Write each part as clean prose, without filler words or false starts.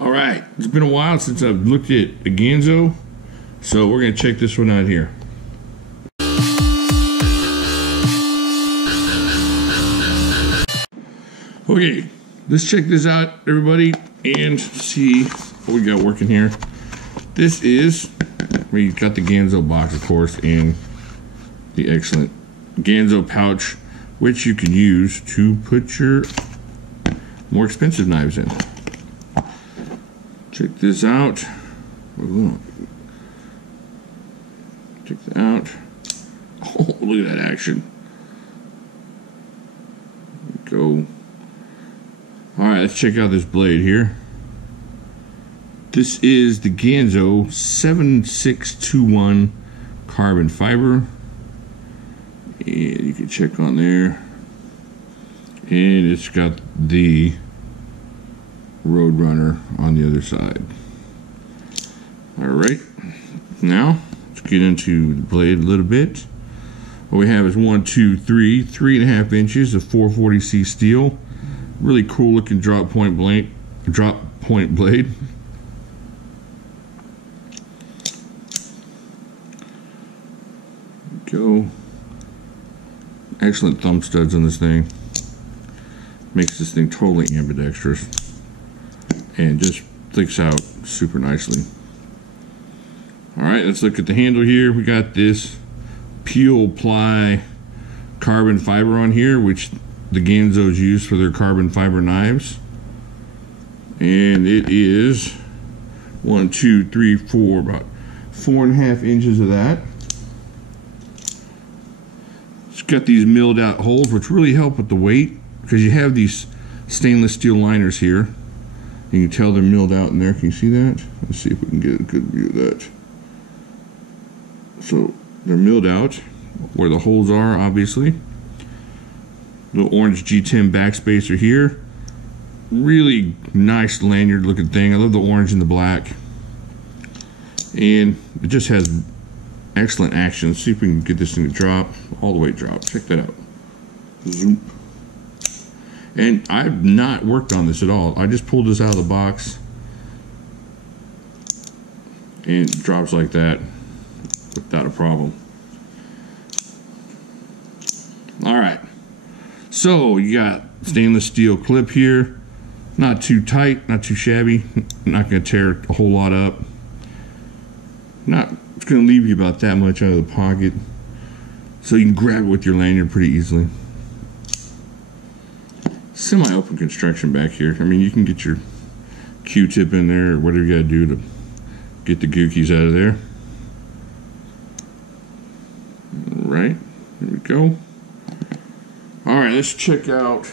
Alright, it's been a while since I've looked at a Ganzo, so we're going to check this one out here. Okay, let's check this out, everybody, and see what we got working here. This is, we got the Ganzo box, of course, and the excellent Ganzo pouch, which you can use to put your more expensive knives in. Check this out. Ooh. Check that out. Oh, look at that action. Go. Alright, let's check out this blade here. This is the Ganzo 7621 carbon fiber. And you can check on there. And it's got the Roadrunner on the other side. Alright, now let's get into the blade a little bit. What we have is 3.5 inches of 440C steel. Really cool looking drop point blade. Go. Excellent thumb studs on this thing. Makes this thing totally ambidextrous and just flicks out super nicely. Alright, let's look at the handle here. We got this peel ply carbon fiber on here, which the Ganzos use for their carbon fiber knives. And it is 1, 2, 3, 4, about 4.5 inches of that. It's got these milled out holes, which really help with the weight, because you have these stainless steel liners here. You can tell they're milled out in there. Can you see that? Let's see if we can get a good view of that. So they're milled out where the holes are, obviously. Little orange G10 backspacer here. Really nice lanyard looking thing. I love the orange and the black. And it just has excellent action. Let's see if we can get this thing to drop. All the way drop. Check that out. Zoom. And I've not worked on this at all. I just pulled this out of the box and it drops like that without a problem. Alright, so you got stainless steel clip here. Not too tight, not too shabby. Not going to tear a whole lot up. It's going to leave you about that much out of the pocket. So you can grab it with your lanyard pretty easily. Semi-open construction back here. I mean, you can get your Q-tip in there or whatever you gotta do to get the gookies out of there. Alright, there we go. Alright, let's check out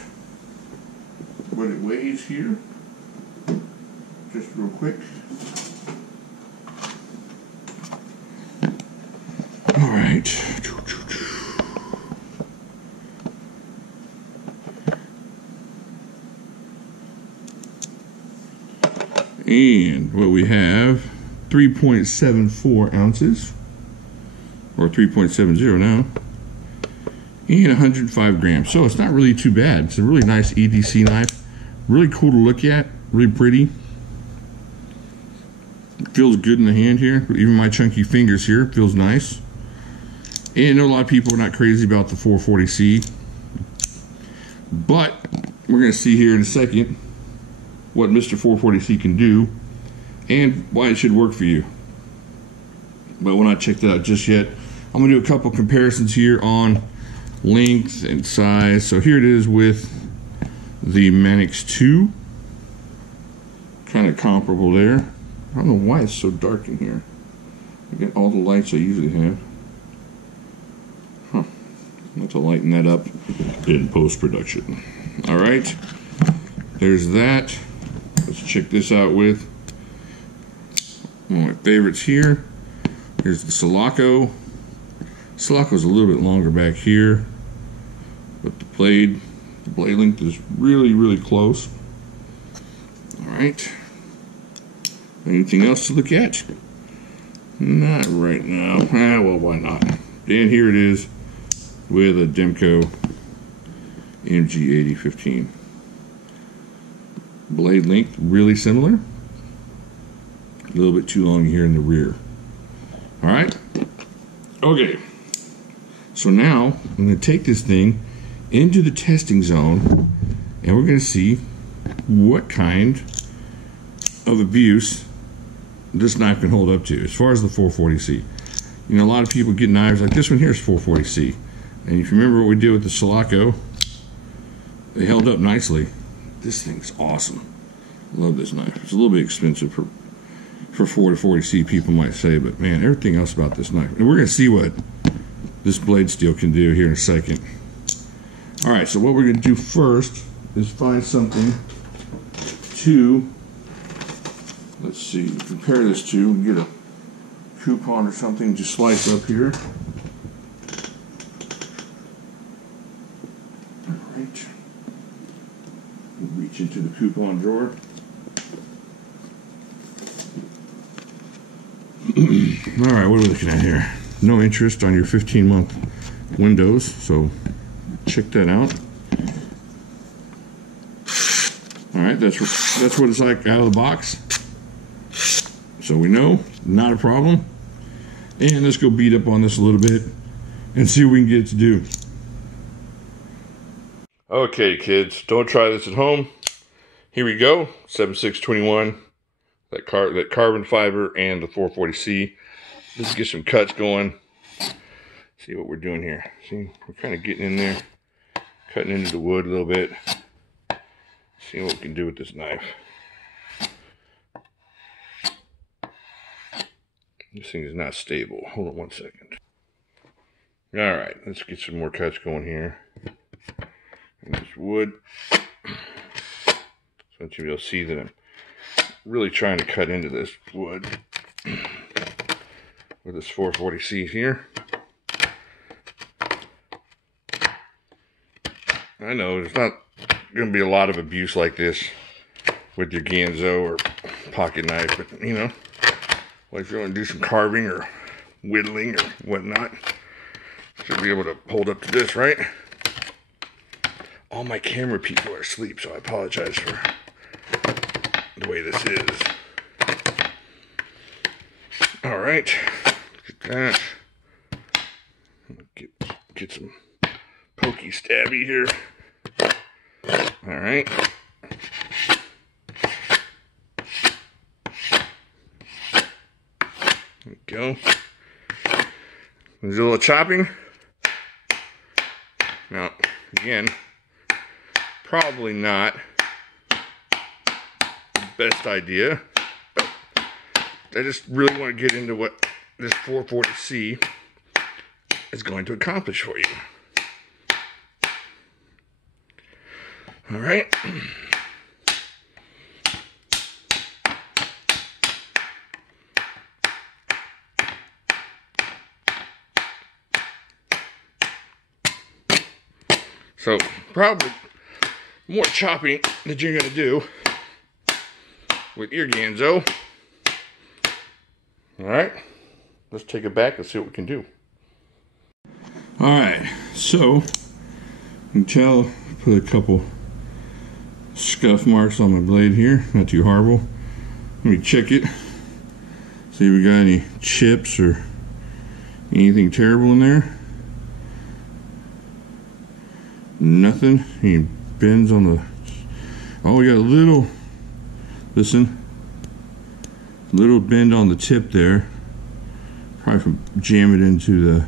what it weighs here. Just real quick. Alright. And what we have, 3.74 ounces, or 3.70 now, and 105 grams. So it's not really too bad. It's a really nice EDC knife. Really cool to look at, really pretty. It feels good in the hand here. Even my chunky fingers here, feels nice. And I know a lot of people are not crazy about the 440C, but we're going to see here in a second what Mr. 440C can do and why it should work for you. But we'll not check that out just yet. I'm going to do a couple comparisons here on length and size. So here it is with the Manix 2. Kind of comparable there. I don't know why it's so dark in here. I get all the lights I usually have. Huh. I'll have to lighten that up in post-production. Alright. There's that. Let's check this out with one of my favorites here. Here's the Sulaco. Sulaco's a little bit longer back here, but the blade length is really, really close. Alright. Anything else to look at? Not right now. Ah, well, why not? And here it is with a Demco MG8015. Blade length really similar, A little bit too long here in the rear. All right. Okay. So now I'm going to take this thing into the testing zone, and we're going to see what kind of abuse this knife can hold up to as far as the 440C. You know, a lot of people get knives like this one here is 440C, and if you remember what we did with the Sulaco, they held up nicely. This thing's awesome. I love this knife. It's a little bit expensive for 440C, people might say, but man, everything else about this knife. And we're going to see what this blade steel can do here in a second. All right, so what we're going to do first is find something to, let's see, compare this to, and get a coupon or something to slice up here. All right. Reach into the coupon drawer. All right, what are we looking at here? No interest on your 15-month windows, so check that out. All right, that's what it's like out of the box. So we know, not a problem. And let's go beat up on this a little bit and see what we can get it to do. Okay, kids, don't try this at home. Here we go, 7621. That carbon fiber and the 440C. Let's get some cuts going. See what we're doing here. See, we're kind of getting in there, cutting into the wood a little bit. See what we can do with this knife. This thing is not stable. Hold on one second. All right, let's get some more cuts going here. And this wood. So you'll see that I'm really trying to cut into this wood with this 440C here. I know there's not going to be a lot of abuse like this with your Ganzo or pocket knife, but you know, well, if you want to do some carving or whittling or whatnot, should be able to hold up to this, right? All my camera people are asleep, so I apologize for the way this is. All right, get that. Get some pokey stabby here. All right. There we go. There's a little chopping. Now, again, probably not the best idea. I just really want to get into what this 440C is going to accomplish for you. All right. So, probably more chopping that you're going to do with your Ganzo. All right. Let's take it back and see what we can do. All right. So, you can tell, I put a couple scuff marks on my blade here. Not too horrible. Let me check it. See if we got any chips or anything terrible in there. Nothing. Any bends on the... Oh, we got a little... Listen. Little bend on the tip there. Probably from jamming it into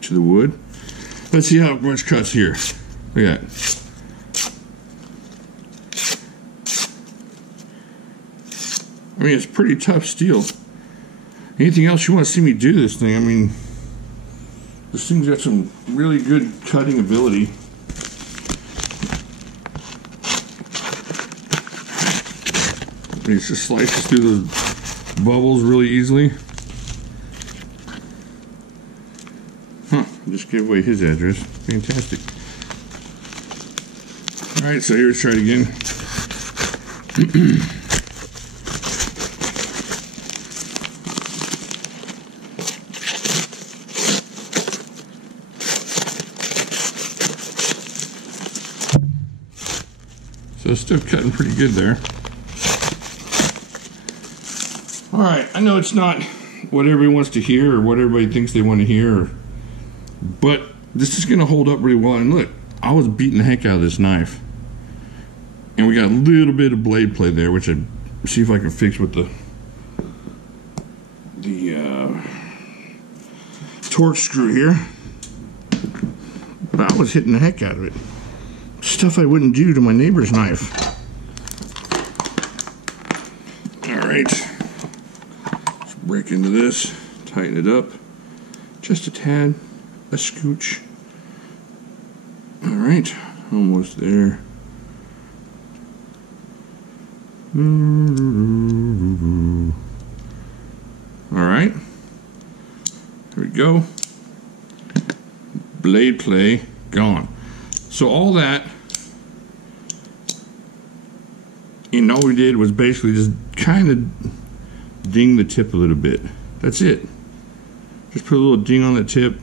the wood. Let's see how much cuts here. Look at that. I mean, it's pretty tough steel. Anything else you want to see me do this thing? I mean, this thing's got some really good cutting ability. It just slices through those bubbles really easily. Huh, just gave away his address. Fantastic. Alright, so here's try it again. So it's still cutting pretty good there. All right, I know it's not what everybody wants to hear or what everybody thinks they want to hear, but this is going to hold up really well. And look, I was beating the heck out of this knife. And we got a little bit of blade play there, which I see if I can fix with the torque screw here. But I was hitting the heck out of it. Stuff I wouldn't do to my neighbor's knife. Alright. Let's break into this. Tighten it up. Just a tad. A scooch. Alright. Almost there. Alright. There we go. Blade play gone. So all that, and all we did was basically just kind of ding the tip a little bit. That's it. Just put a little ding on the tip.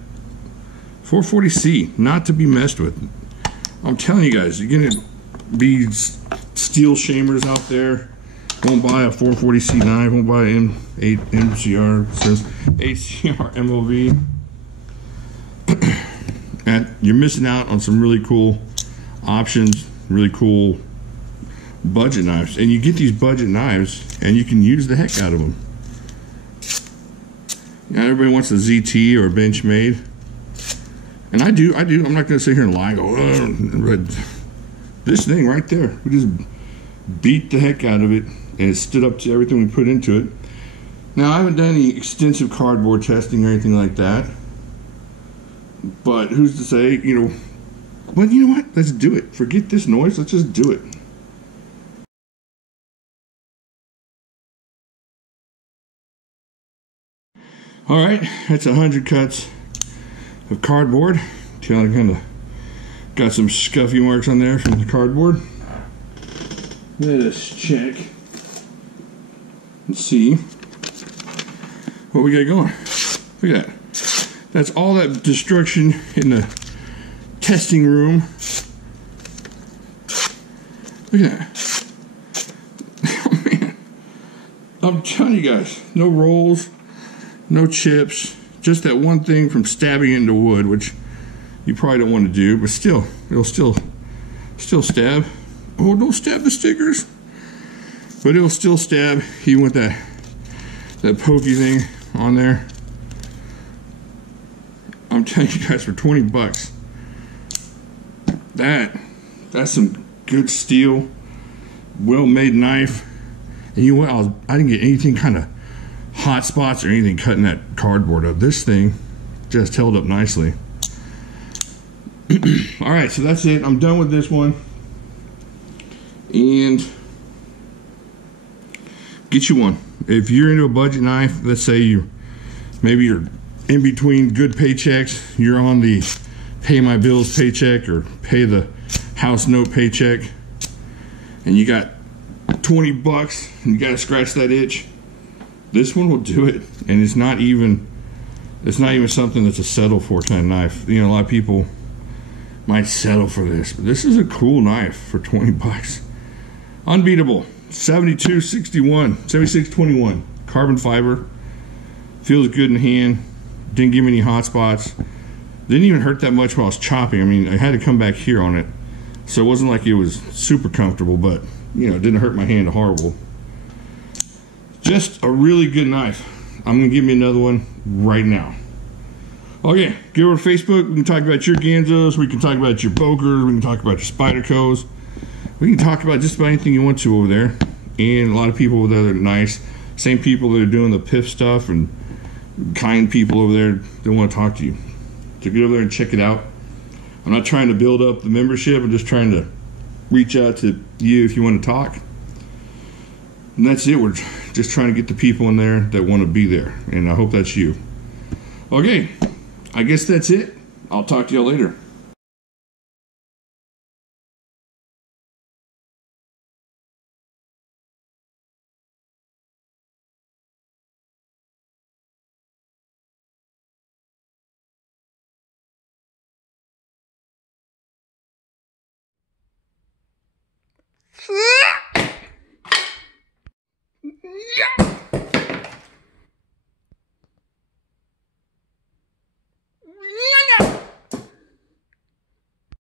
440C, not to be messed with. I'm telling you guys, you're gonna be steel shamers out there. Won't buy a 440C knife. Won't buy an MCR. Says HCR MOV. And you're missing out on some really cool options, really cool budget knives. And you get these budget knives and you can use the heck out of them. Now everybody wants a ZT or a Benchmade. And I do. I'm not going to sit here and lie and go, but this thing right there, we just beat the heck out of it and it stood up to everything we put into it. Now I haven't done any extensive cardboard testing or anything like that. But who's to say, you know, but you know what? Let's do it. Forget this noise. Let's just do it. All right, that's 100 cuts of cardboard. See how I kind of got some scuffy marks on there from the cardboard. Let us check and see what we got going. Look at that. That's all that destruction in the testing room. Look at that. Oh man. I'm telling you guys, no rolls, no chips, just that one thing from stabbing into wood, which you probably don't want to do, but still, it'll still stab. Oh, don't stab the stickers. But it'll still stab even with that pokey thing on there. I'm telling you guys, for 20 bucks, that's some good steel, well-made knife. And you know what? I didn't get anything kind of hot spots or anything cutting that cardboard up. This thing just held up nicely. All right, so that's it. I'm done with this one. And get you one. If you're into a budget knife, let's say maybe you're in between good paychecks, you're on the pay my bills paycheck or pay the house note paycheck, and you got 20 bucks and you got to scratch that itch, this one will do it. And it's not even something that's a settle for kind of knife. You know, a lot of people might settle for this, but this is a cool knife for 20 bucks. Unbeatable. 7621 carbon fiber, feels good in hand. Didn't give me any hot spots. Didn't even hurt that much while I was chopping. I mean, I had to come back here on it, so it wasn't like it was super comfortable, but you know, it didn't hurt my hand horrible. Just a really good knife. I'm gonna give me another one right now. Okay, get over to Facebook. We can talk about your Ganzos. We can talk about your Bokers. We can talk about your Spydercos. We can talk about just about anything you want to over there. And a lot of people over there that are nice. Same people that are doing the PIF stuff and kind people over there that want to talk to you. So get over there and check it out. I'm not trying to build up the membership. I'm just trying to reach out to you if you want to talk. And that's it. We're just trying to get the people in there that want to be there. And I hope that's you. Okay, I guess that's it. I'll talk to you later.